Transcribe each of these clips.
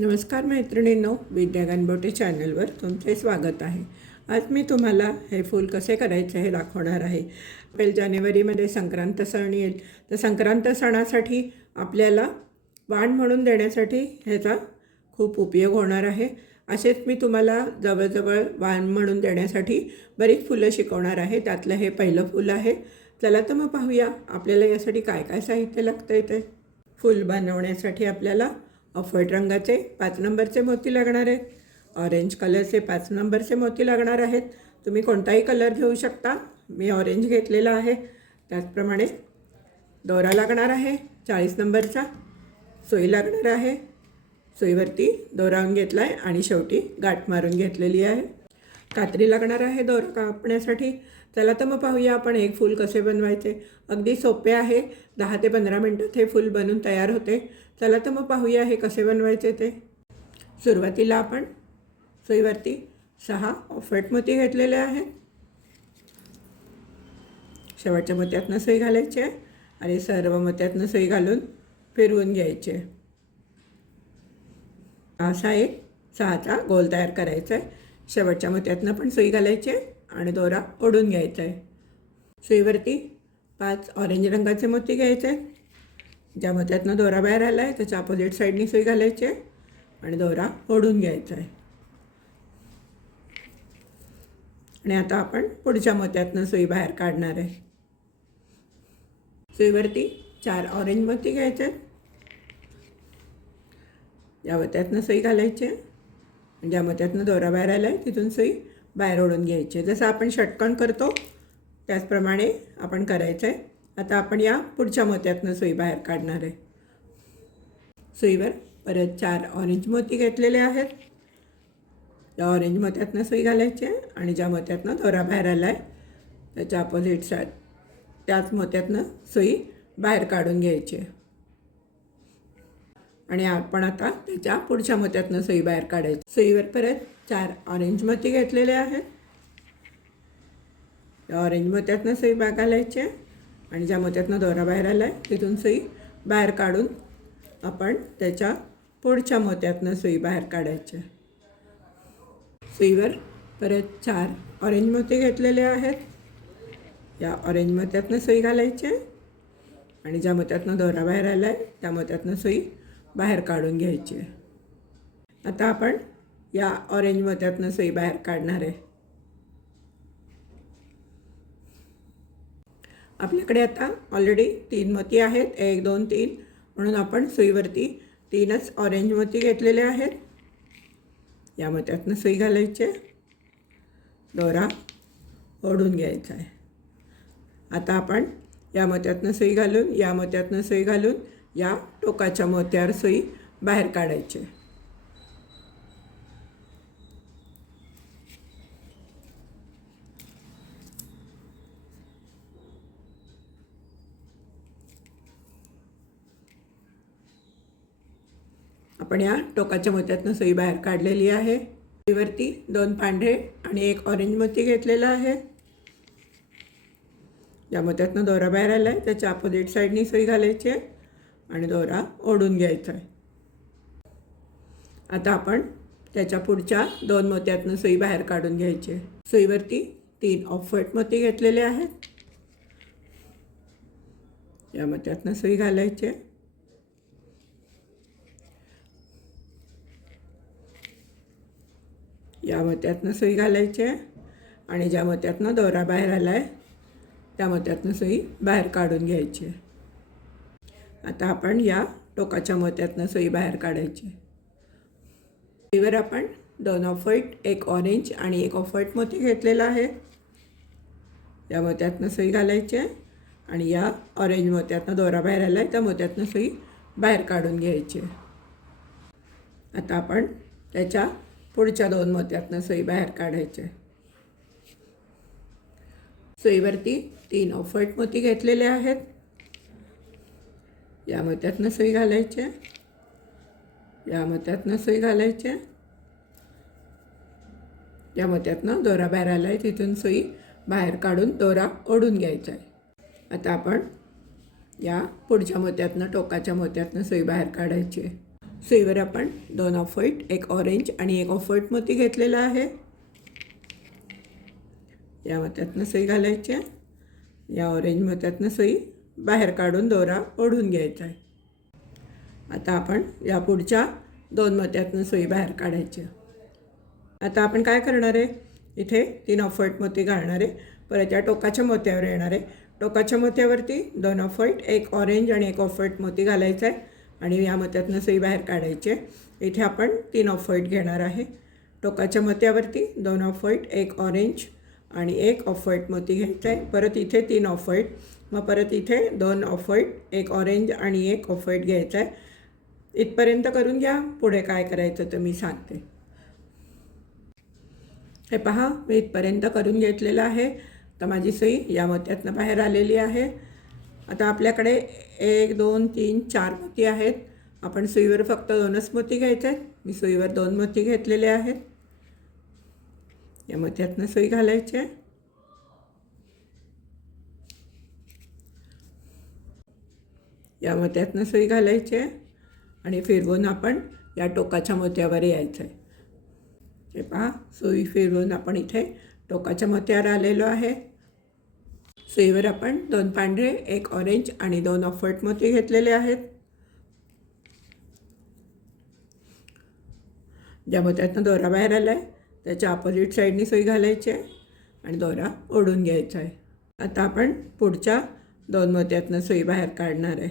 नमस्कार मैत्रिणींनो विद्या गणबोटे चॅनलवर तुमचे स्वागत आहे. आज मी तुम्हाला हे फूल कसे करायचे हे दाखवणार आहे. पहिल जानेवारीमध्ये संक्रांत सण येईल. तर संक्रांत सणासाठी आपल्याला वाण म्हणून देण्यासाठी ह्याचा खूप उपयोग होणार आहे. असेच मी तुम्हाला जवळजवळ वाण म्हणून देण्यासाठी बरीच फुलं शिकवणार आहे. त्यातलं हे पहिलं फुल आहे. चला तर मग पाहूया आपल्याला यासाठी काय काय साहित्य लागतं येते फूल बनवण्यासाठी आपल्याला ऑफर्ट रंगाचे पाच नंबरचे मोती लागणार आहेत. ऑरेंज कलरचे पाच नंबरचे मोती लागणार आहेत. तुम्ही कोणताही कलर घेऊ शकता. मी ऑरेंज घेतलेला आहे. त्याचप्रमाणे दोरा लागणार आहे चाळीस नंबरचा. सोई लागणार आहे. सोईवरती दोरावून घेतला आहे आणि शेवटी गाठ मारून घेतलेली आहे. कात्री लागणार आहे दोरा कापण्यासाठी. चला तर मग पाहूया आपण एक फूल कसे बनवायचे. अगदी सोपे आहे. दहा ते पंधरा मिनटात हे फूल बनून तयार होते. चला तर मग पाहूया हे कसे बनवायचे ते. सुरुवातीला आपण सुईवरती सहा ऑफेट मोती घेतलेले आहेत. शेवटच्या मोत्यातनं सुई घालायची आहे आणि सर्व मोत्यातनं सुई घालून फिरवून घ्यायचे असा एक सहाचा गोल तयार करायचा आहे. शेवटच्या मोत्यातनं पण सुई घालायची आहे. आणि दोरा ओढून घ्यायचा आहे. सुईवरती पाच ऑरेंज रंगाचे मोती घ्यायचे आहेत. ज्या मोत्यातनं दोरा बाहेर आला आहे त्याच्या अपोजिट साईडनी सुई घालायची आहे आणि दोरा ओढून घ्यायचा आहे. आणि आता आपण पुढच्या मोत्यातनं सुई बाहेर काढणार आहे. सुईवरती चार ऑरेंज मोती घ्यायचे आहेत. मोत्यातनं सुई घालायची आहे ज्या मोत्यातनं दोरा बाहेर आला आहे तिथून सुई बाहेर ओढून घ्यायचे. जसं आपण षटकण करतो त्याचप्रमाणे आपण करायचं आहे आता आपण या पुढच्या मोत्यातनं सुई बाहेर काढणार आहे. सुईवर परत चार ऑरेंज मोती घेतलेले आहेत. त्या ऑरेंज मोत्यातनं सुई घालायची आहे आणि ज्या मोत्यातनं दोरा बाहेर आला आहे त्याच्या अपोजिट साईड त्याच मोत्यातनं सुई बाहेर काढून घ्यायची आहे. आणि आपण आता त्याच्या पुढच्या मोत्यातनं सुई बाहेर काढायची. सुईवर परत चार ऑरेंज मोती घेतलेले आहेत. त्या ऑरेंज मोत्यातनं सुई बाग घालायची आणि ज्या मोत्यातनं दोरा बाहेर आला आहे तिथून सुई बाहेर काढून आपण त्याच्या पुढच्या मोत्यातनं सुई बाहेर काढायची. सुईवर परत चार ऑरेंज मोती घेतलेले आहेत. या ऑरेंज मोत्यातनं सुई घालायची आहे आणि ज्या मोत्यातनं दोरा बाहेर आला आहे त्या मोत्यातनं सुई बाहेर काढून घ्यायची. आहे आता आपण या ऑरेंज मोत्यातनं सुई बाहेर काढणार आहे. आपल्याकडे आता ऑलरेडी तीन मोती आहेत. एक दोन तीन. म्हणून आपण सुईवरती तीनच ऑरेंज मोती घेतलेले आहेत. या मोत्यातनं सुई घालायचे दोरा ओढून घ्यायचा आहे. आता आपण या मोत्यातनं सुई घालून या मोत्यातनं सुई घालून या टोकाच्या मोत्यावर सुई बाहेर काढायची आपण या टोकाच्या मोत्यातनं सुई बाहेर काढलेली आहे. सुईवरती दोन पांढरे आणि एक ऑरेंज मोती घेतलेला आहे. या मोत्यातनं दोरा बाहेर आला आहे त्याच्या अपोजिट साईडनी सुई घालायची आहे आणि दोरा ओढून घ्यायचा आहे. आता आपण त्याच्या पुढच्या दोन मोत्यातनं सुई बाहेर काढून घ्यायची आहे. सुईवरती तीन ऑफर्ट मोती घेतलेले आहेत. या मोत्यातनं सुई घालायची आहे. या मत्यातनं सुई घालायची आहे आणि ज्या मत्यातनं दोरा बाहेर आला आहे त्या मत्यातनं सुई बाहेर काढून घ्यायची. आहे आता आपण या टोकाच्या मत्यातनं सुई बाहेर काढायची. सुईवर आपण दोन ऑफर्ट एक ऑरेंज आणि एक ऑफर्ट मोती घेतलेला आहे. या मोत्यातनं सुई घालायची आहे आणि या ऑरेंज मोत्यातनं दोरा बाहेर आला आहे त्या मोत्यातनं सुई बाहेर काढून घ्यायची. आहे आता आपण त्याच्या पुढच्या दोन मोत्यातनं सुई बाहेर काढायचे. सुईवरती तीन ऑफर्ट मोती घेतलेले आहेत. या मोत्यातनं सुई घालायचे या मोत्यातनं सुई घालायचे या मोत्यातनं दोरा बाहेर आला आहे तिथून सुई बाहेर काढून दोरा ओढून घ्यायचा आहे आता आपण या पुढच्या मोत्यातनं टोकाच्या मोत्यातनं सुई बाहेर काढायची. आहे सुईवर आपण दोन ऑफ व्हाईट एक ऑरेंज आणि एक ऑफ व्हाईट मोती घेतलेला आहे. या मोत्यातनं सुई घालायची आहे. या ऑरेंज मोत्यातनं सुई बाहेर काढून दोरा ओढून घ्यायचा आहे. आता आपण या पुढच्या दोन मोत्यातनं सुई बाहेर काढायची आता आपण काय करणार आहे? इथे तीन ऑफ व्हाईट मोती घालणार आहे. परत या टोकाच्या मोत्यावर येणार आहे. टोकाच्या मोत्यावरती दोन ऑफ व्हाईट एक ऑरेंज आणि एक ऑफ व्हाईट मोती घालायचा आहे. आणि या मत्यातनं सुई बाहेर काढायचे. इथे आपण तीन ऑफ व्हाईट घेणार आहे. टोकाच्या मत्यावरती दोन ऑफ व्हाईट एक ऑरेंज आणि एक ऑफ व्हाईट मोती घ्यायचा आहे. परत इथे तीन ऑफ व्हाईट. मग परत इथे दोन ऑफ व्हाईट एक ऑरेंज आणि एक ऑफ व्हाईट घ्यायचा आहे. इथपर्यंत करून घ्या. पुढे काय करायचं ते मी सांगते. हे पहा मी इथपर्यंत करून घेतलेलं आहे. तर माझी सुई या मत्यातनं बाहेर आलेली आहे. आता आपल्याकडे एक दोन तीन चार मोती आहेत. आपण सुईवर फक्त दोनच मोती घ्यायचे आहेत. मी सुईवर दोन मोती घेतलेले आहेत. या मोत्यातनं सुई घालायची आहे. या मोत्यातनं सुई घालायची आहे. आणि फिरवून आपण या टोकाच्या मोत्यावर यायचं आहे. हे पहा सुई फिरवून आपण इथे टोकाच्या मोत्यावर आलेलो आहे. सुईवर आपण दोन पांढरे एक ऑरेंज आणि दोन ऑफर्ट मोती घेतलेले आहेत. ज्या मोत्यातनं दोरा बाहेर आला आहे त्याच्या अपोजिट साईडनी सुई घालायची आहे आणि दोरा ओढून घ्यायचा आहे. आता आपण पुढच्या दोन मोत्यातनं सुई बाहेर काढणार आहे.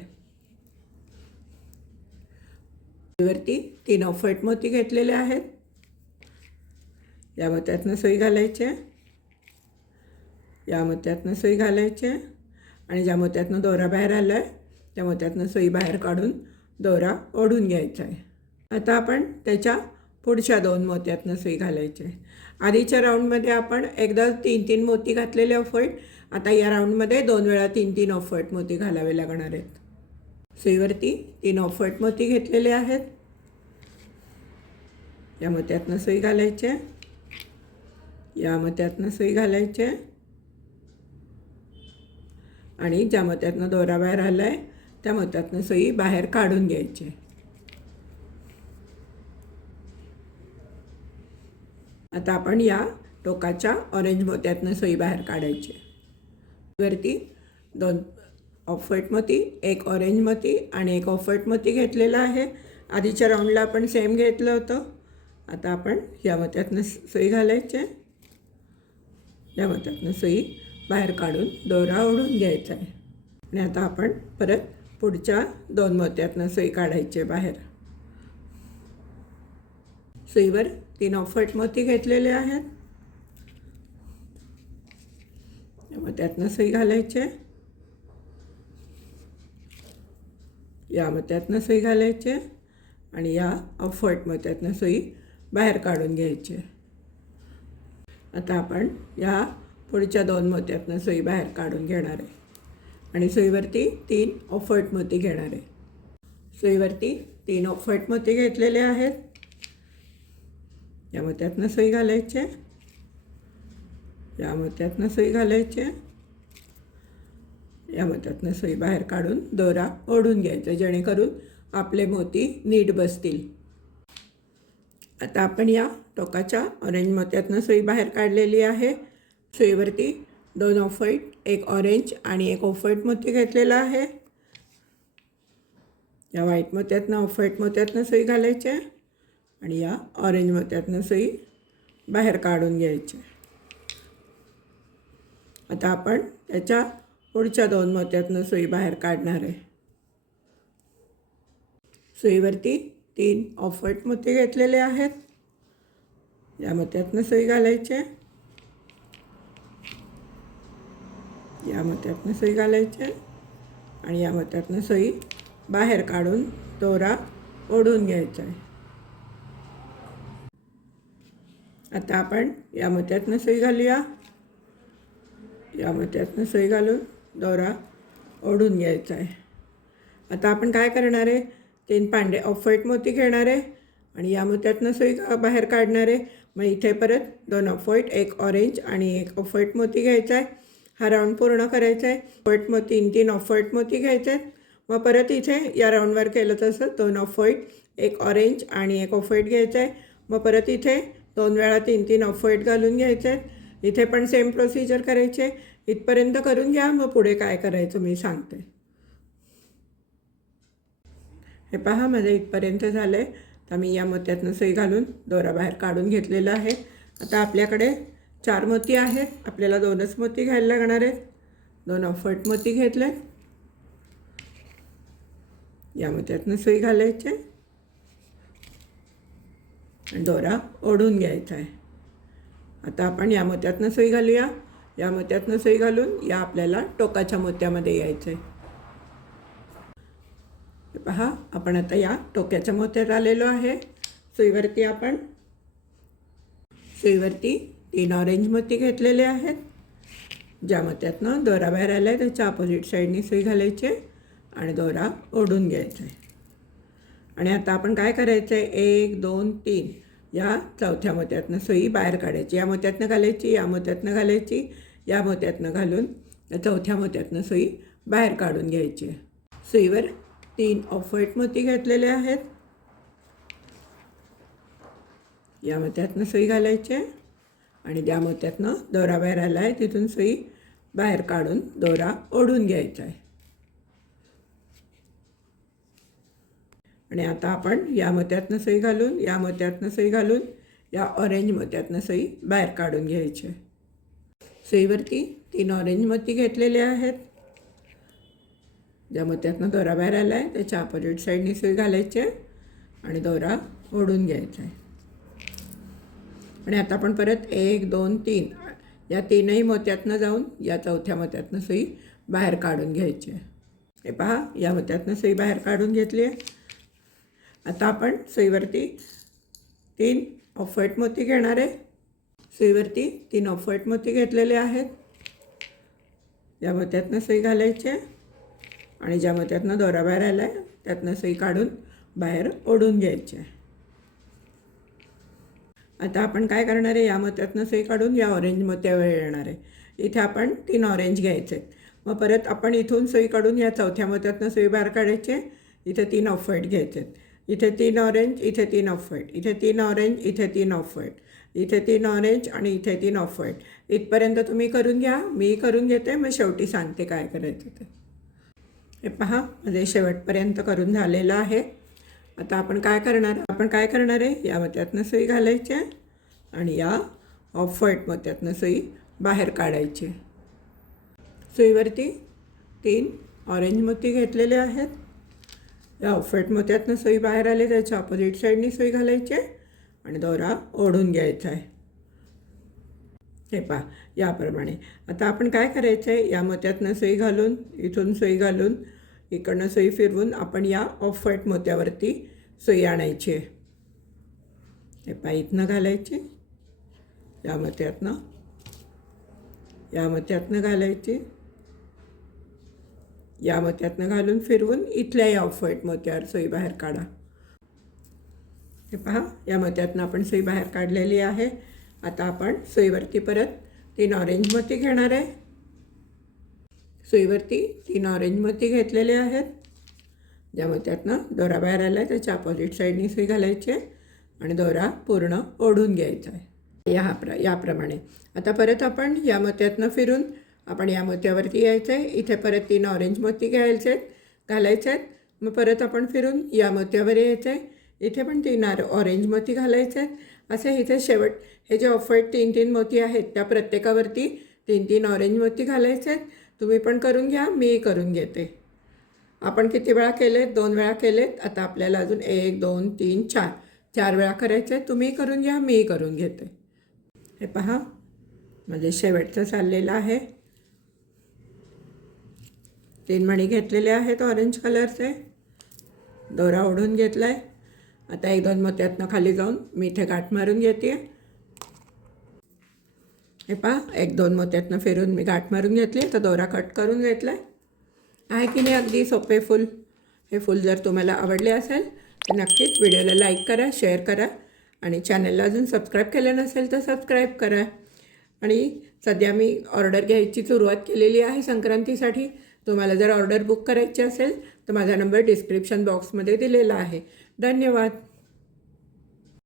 वरती तीन ऑफर्ट मोती घेतलेले आहेत. या मोत्यातनं सुई घालायची आहे. या मोत्यातनं सुई घालायची आहे आणि ज्या मोत्यातनं दोरा बाहेर आला आहे त्या मोत्यातनं सुई बाहेर काढून दोरा ओढून घ्यायचा आहे. आता आपण त्याच्या पुढच्या दोन मोत्यातनं सुई घालायची आहे. आधीच्या राऊंडमध्ये आपण एकदा तीन तीन मोती घातलेले ऑफर्ट आता या राऊंडमध्ये दोन वेळा तीन तीन ऑफर्ट मोती घालावे लागणार आहेत. सुईवरती तीन ऑफर्ट मोती घेतलेले आहेत. या मोत्यातनं सुई घालायचे आहे या मोत्यातनं सुई घालायची आहे आणि ज्या मोत्यातनं दोरा बाहेर आला आहे त्या मतातनं सई बाहेर काढून घ्यायची. आहे आता आपण या टोकाच्या ऑरेंज मोत्यातनं सई बाहेर काढायची. आहे वरती दोन ऑफर्ट मोती एक ऑरेंज मोती आणि एक ऑफर्ट मोती घेतलेलं आहे. आधीच्या राऊंडला आपण सेम घेतलं होतं. आता आपण या मोत्यातनं सोयी घालायची. आहे या मोत्यातनं सोयी बाहेर काढून दोरा ओढून घ्यायचा आहे. आणि आता आपण परत पुढच्या दोन मोत्यातनं सुई काढायची बाहेर. सुईवर तीन ऑफट मोती घेतलेले आहेत. या मोत्यातनं सुई घालायचे. या मोत्यातनं सुई घालायचे आणि या अफट मोत्यातनं सुई बाहेर काढून घ्यायचे. आता आपण या पुढच्या दोन मोत्यातनं सुई बाहेर काढून घेणार आहे. आणि सुईवरती तीन ऑफर्ट मोती घेणार आहे. सुईवरती तीन ऑफर्ट मोती घेतलेले आहेत. या मोत्यातनं सुई घालायचे. या मोत्यातनं सुई घालायचे. या मोत्यातनं सुई बाहेर काढून दोरा ओढून घ्यायचा जेणेकरून आपले मोती नीट बसतील. आता आपण या टोकाच्या ऑरेंज मोत्यातनं सुई बाहेर काढलेली आहे. सुईवरती दोन ऑफ व्हाईट एक ऑरेंज आणि एक ऑफ व्हाईट मोती घेतलेला आहे. या व्हाईट मोत्यातनं ऑफ व्हाईट मोत्यातनं सुई घालायची आहे आणि या ऑरेंज मोत्यातनं सुई बाहेर काढून घ्यायचे आता आपण त्याच्या पुढच्या दोन मोत्यातनं सुई बाहेर काढणार आहे. सुईवरती तीन ऑफ व्हाईट मोती घेतलेले आहेत. या मोत्यातनं सुई घालायचे या मोत्यातनं सई घालायची आहे. आणि या मोत्यातनं सई बाहेर काढून दोरा ओढून घ्यायचा आहे. आता आपण या मोत्यातनं सई घालूया. या मोत्यातनं सई घालून दोरा ओढून घ्यायचा आहे. आता आपण काय करणार आहे? तीन पांढरे ऑफ व्हाईट मोती घेणार आहे. आणि या मोत्यातनं सई का- बाहेर काढणार आहे. मग इथे परत दोन ऑफ व्हाईट एक ऑरेंज आणि एक ऑफ व्हाईट मोती घ्यायचा आहे. हा राऊंड पूर्ण करायचा आहे फट मोती तीन तीन ऑफ व्हाईट मोती घ्यायचे आहेत मग परत इथे या राऊंडवर केलं तसं दोन ऑफ व्हाईट एक ऑरेंज आणि एक ऑफ व्हाईट घ्यायचं आहे मग परत इथे दोन वेळा तीन तीन ऑफ व्हाईट घालून घ्यायचे आहेत इथे पण सेम प्रोसिजर करायचे. इथपर्यंत करून घ्या मग पुढे काय करायचं मी सांगते. हे पहा माझं इथपर्यंत झालं आहे तर मी या मोत्यातनं सुई घालून दोरा बाहेर काढून घेतलेला आहे. आता आपल्याकडे चार मोती आहेत. आपल्याला दोनच मोती घ्यायला लागणार आहेत. दोन अफट मोती घेतले या मोत्यातनं सुई घालायचे. दोरा ओढून घ्यायचा आहे. आता आपण या मोत्यातनं सुई घालूया. या मोत्यातनं सुई घालून या आपल्याला टोकाच्या मोत्यामध्ये यायचं आहे पहा आपण आता या टोक्याच्या मोत्यात आलेलो आहे. सुईवरती आपण सुईवरती तीन ऑरेंज मोती घेतलेले आहेत ज्या मोत्यातनं दोरा बाहेर आला आहे त्याच्या अपोजिट साईडनी सुई घालायची आणि दोरा ओढून घ्यायचा आहे. आणि आता आपण काय करायचं आहे एक दोन तीन. या चौथ्या मोत्यातनं सुई बाहेर काढायची. या मोत्यातनं घालायची या मोत्यातनं घालायची या मोत्यातनं घालून चौथ्या मोत्यातनं सुई बाहेर काढून घ्यायची. आहे सुईवर तीन ऑफ व्हाईट मोती घेतलेले आहेत. या मोत्यातनं सुई घालायची. आहे आणि ज्या मोत्यातनं दोरा बाहेर आला आहे तिथून सुई बाहेर काढून दोरा ओढून घ्यायचा आहे. आणि आता आपण या मोत्यातनं सुई घालून या मोत्यातनं सुई घालून या ऑरेंज मोत्यातनं सुई बाहेर काढून घ्यायची आहे. सुईवरती तीन ऑरेंज मोती घेतलेले आहेत. ज्या मोत्यातनं दोरा बाहेर आला आहे त्याच्या अपोजिट साईडनी सुई घालायची आहे आणि दोरा ओढून घ्यायचा आहे. आणि आता आपण परत एक दोन तीन. या तीनही मोत्यातनं जाऊन या चौथ्या मोत्यातनं सुई बाहेर काढून घ्यायची आहे. हे पहा या मोत्यातनं सुई बाहेर काढून घेतली आहे. आता आपण सुईवरती तीन ऑफर्ट मोती घेणार आहे. सुईवरती तीन ऑफर्ट मोती घेतलेले आहेत. या मोत्यातनं सुई घालायची आहे. आणि ज्या मोत्यातनं दोरा बाहेर आला आहे त्यातनं सुई काढून बाहेर ओढून घ्यायची आहे. आता आपण काय करणार आहे? या मोत्यातनं सुई काढून या ऑरेंज मोत्यावर येणार आहे. इथे आपण तीन ऑरेंज घ्यायचे आहेत. मग परत आपण इथून सुई काढून या चौथ्या मोत्यातनं सुई बाहेर काढायचे इथे तीन ऑफ व्हाईट घ्यायचे आहेत. इथे तीन ऑरेंज इथे तीन ऑफ व्हाईट इथे तीन ऑरेंज इथे तीन ऑफ व्हाईट इथे तीन ऑरेंज आणि इथे तीन ऑफ व्हाईट इथपर्यंत तुम्ही करून घ्या. मी करून घेते. मग शेवटी सांगते काय करायचं ते. हे पहा. म्हणजे शेवटपर्यंत करून झालेलं आहे. आता आपण काय करणार? आपण काय करणार आहे? या मत्यातनं सई घालायची आहे आणि या ऑफ व्हाईट मोत्यातनं बाहेर काढायची. सुईवरती तीन ऑरेंज मोती घेतलेले आहेत. या ऑफ मोत्यातनं सुई बाहेर आले त्याच्या ऑपोजिट साईडनी सुई घालायची आहे आणि दोरा ओढून घ्यायचा आहे. हे पहा याप्रमाणे. आता आपण काय करायचं आहे? या मोत्यातनं सुई घालून इथून सुई घालून इकडनं सुई फिरवून आपण या ऑफ व्हाईट मोत्यावरती सुई आणायची. आहे हे पहा इथनं घालायची. या मोत्यातनं. या मोत्यातनं घालायची. या मोत्यातनं घालून फिरवून इथल्या या ऑफ व्हाईट मोत्यावर सोयी बाहेर काढा. हे पहा या मोत्यातनं आपण सुई बाहेर काढलेली आहे. आता आपण सुईवरती परत तीन ऑरेंज मोती घेणार आहे. सुईवरती तीन ऑरेंज मोती घेतलेले आहेत. ज्या त्यातनं दोरा बाहेर आला आहे त्याच्या अपोजिट साईडनी सुई घालायची आहे आणि दोरा पूर्ण ओढून घ्यायचा आहे. या प्र याप्रमाणे आता परत आपण या मोत्यातनं फिरून आपण या मोत्यावरती यायचं आहे. इथे परत तीन ऑरेंज मोती घ्यायचे आहेत घालायचे आहेत. मग परत आपण फिरून या मोत्यावर यायचं आहे. इथे पण तीन आर ऑरेंज मोती घालायचे आहेत. असे इथे शेवट हे जे ऑफ़र्ड तीन तीन मोती आहेत त्या प्रत्येकावरती तीन तीन ऑरेंज मोती घालायचे आहेत. तुम्ही पण करून घ्या मी करून घेते. आपण किती वेळा केलेत? दोन वेळा केलेत? आता आपल्याला अजून एक दोन तीन चार. चार वेळा करायचे तुम्ही करून घ्या मी करून घेते. हे पहा. म्हणजे शेवटचं चाललेलं आहे. तीन मणी घेतलेले आहेत ऑरेंज कलरचे दोरा ओढून घेतला आहे आता एक दोन मोत्यातनं खाली जाऊन मी इथे गाठ मारून घेते हे पहा एक दोन मोत्यातनं फिरून मी गाठ मारून घेतली तर दोरा कट करून घेतला आहे आहे की नाही अगदी सोपे फुल? हे फुल जर तुम्हाला आवडले असेल तर नक्कीच व्हिडिओला लाईक करा शेअर करा आणि चॅनलला अजून सबस्क्राईब केलं नसेल तर सबस्क्राईब करा. आणि सध्या मी ऑर्डर घ्यायची सुरुवात केलेली आहे संक्रांतीसाठी. तुम्हाला जर ऑर्डर बुक करायची असेल तर माझा नंबर डिस्क्रिप्शन बॉक्समध्ये दिलेला आहे. धन्यवाद.